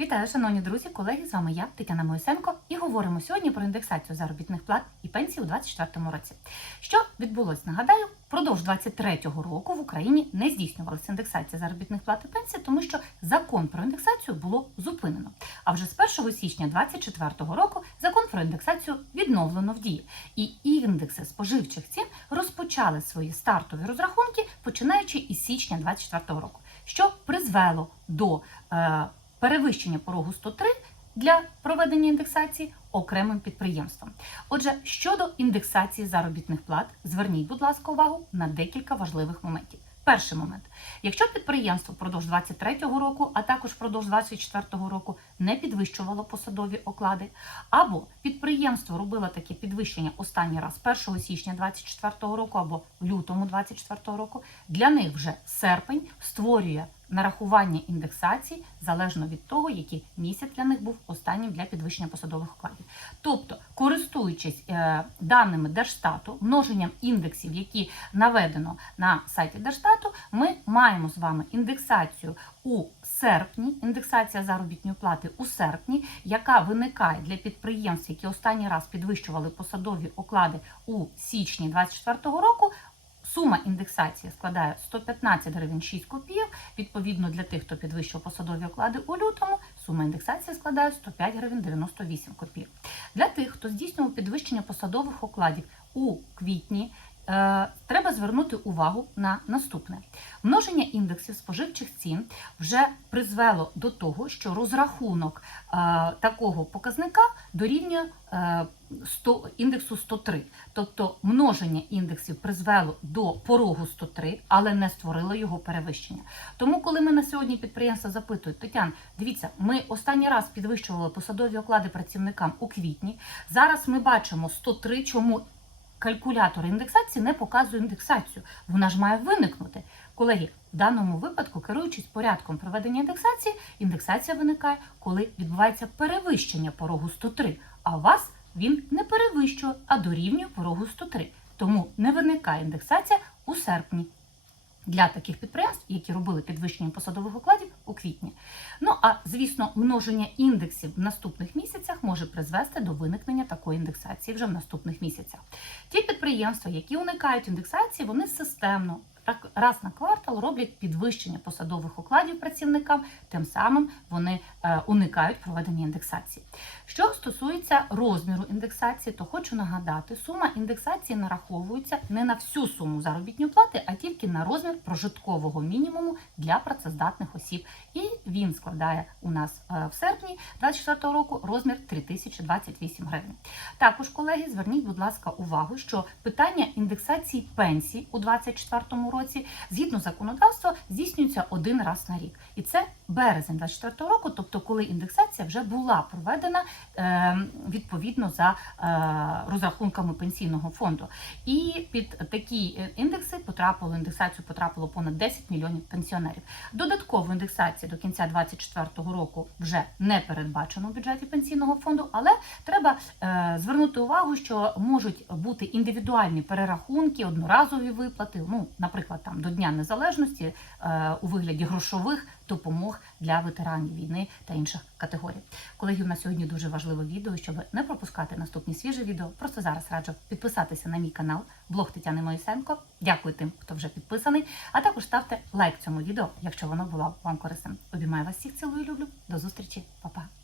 Вітаю, шановні друзі, колеги. З вами я, Тетяна Моїсенко, і говоримо сьогодні про індексацію заробітних плат і пенсій у 2024 році. Що відбулось, нагадаю, впродовж 2023 року в Україні не здійснювалася індексація заробітних плат і пенсій, тому що закон про індексацію було зупинено. А вже з 1 січня 2024 року закон про індексацію відновлено в дії, і індекси споживчих цін розпочали свої стартові розрахунки, починаючи із січня 2024 року, що призвело до е, перевищення порогу 103 для проведення індексації окремим підприємствам. Отже, щодо індексації заробітних плат, зверніть, будь ласка, увагу на декілька важливих моментів. Перший момент: якщо підприємство впродовж 2023 року, а також впродовж 2024 року не підвищувало посадові оклади, або підприємство робило таке підвищення останній раз 1 січня 2024 року або в лютому 2024 року, для них вже серпень створює нарахування індексації залежно від того, який місяць для них був останнім для підвищення посадових окладів. Тобто, користуючись е, даними Держстату, множенням індексів, які наведено на сайті Держстату, ми маємо з вами індексацію у серпні, індексація заробітної плати у серпні, яка виникає для підприємств, які останній раз підвищували посадові оклади у січні 2024 року. Сума індексації складає 115 гривень 6 копійок. Відповідно, для тих, хто підвищив посадові оклади у лютому, сума індексації складає 105 гривень 98 копійок. Для тих, хто здійснював підвищення посадових окладів у квітні, треба звернути увагу на наступне: множення індексів споживчих цін вже призвело до того, що розрахунок е, такого показника дорівнює е, 100, індексу 103. Тобто множення індексів призвело до порогу 103, але не створило його перевищення. Тому, коли ми на сьогодні підприємства запитують, Тетян, дивіться, ми останній раз підвищували посадові оклади працівникам у квітні. Зараз ми бачимо 103, чому калькулятор індексації не показує індексацію. Вона ж має виникнути. Колеги, в даному випадку, керуючись порядком проведення індексації, індексація виникає, коли відбувається перевищення порогу 103, а у вас він не перевищує, а дорівнює порогу 103. Тому не виникає індексація у серпні для таких підприємств, які робили підвищення посадових окладів у квітні. Ну а звісно, множення індексів в наступних місяцях може призвести до виникнення такої індексації вже в наступних місяцях. Ті підприємства, які уникають індексації, вони системно. Раз на квартал роблять підвищення посадових окладів працівникам, тим самим вони е, уникають проведення індексації. Що стосується розміру індексації, то хочу нагадати, сума індексації нараховується не на всю суму заробітної плати, а тільки на розмір прожиткового мінімуму для працездатних осіб. І він складає у нас е, в серпні 2024 року розмір 3028 гривень. Також, колеги, зверніть, будь ласка, увагу, що питання індексації пенсій у 2024 році згідно законодавства здійснюється один раз на рік, і це березень 2024 року, тобто коли індексація вже була проведена е, відповідно за е, розрахунками пенсійного фонду. І під такі індекси потрапило індексацію потрапило понад 10 мільйонів пенсіонерів. Додаткову індексацію до кінця 2024 року вже не передбачено в бюджеті пенсійного фонду, але треба е, звернути увагу, що можуть бути індивідуальні перерахунки, одноразові виплати. Ну, наприклад, там до Дня Незалежності е, у вигляді грошових допомог для ветеранів війни та інших категорій. Колеги, у нас сьогодні дуже важливе відео, щоб не пропускати наступні свіжі відео. Просто зараз раджу підписатися на мій канал, блог Тетяни Моїсенко. Дякую тим, хто вже підписаний. А також ставте лайк цьому відео, якщо воно було вам корисним. Обіймаю вас всіх, цілую, люблю. До зустрічі, Па-па.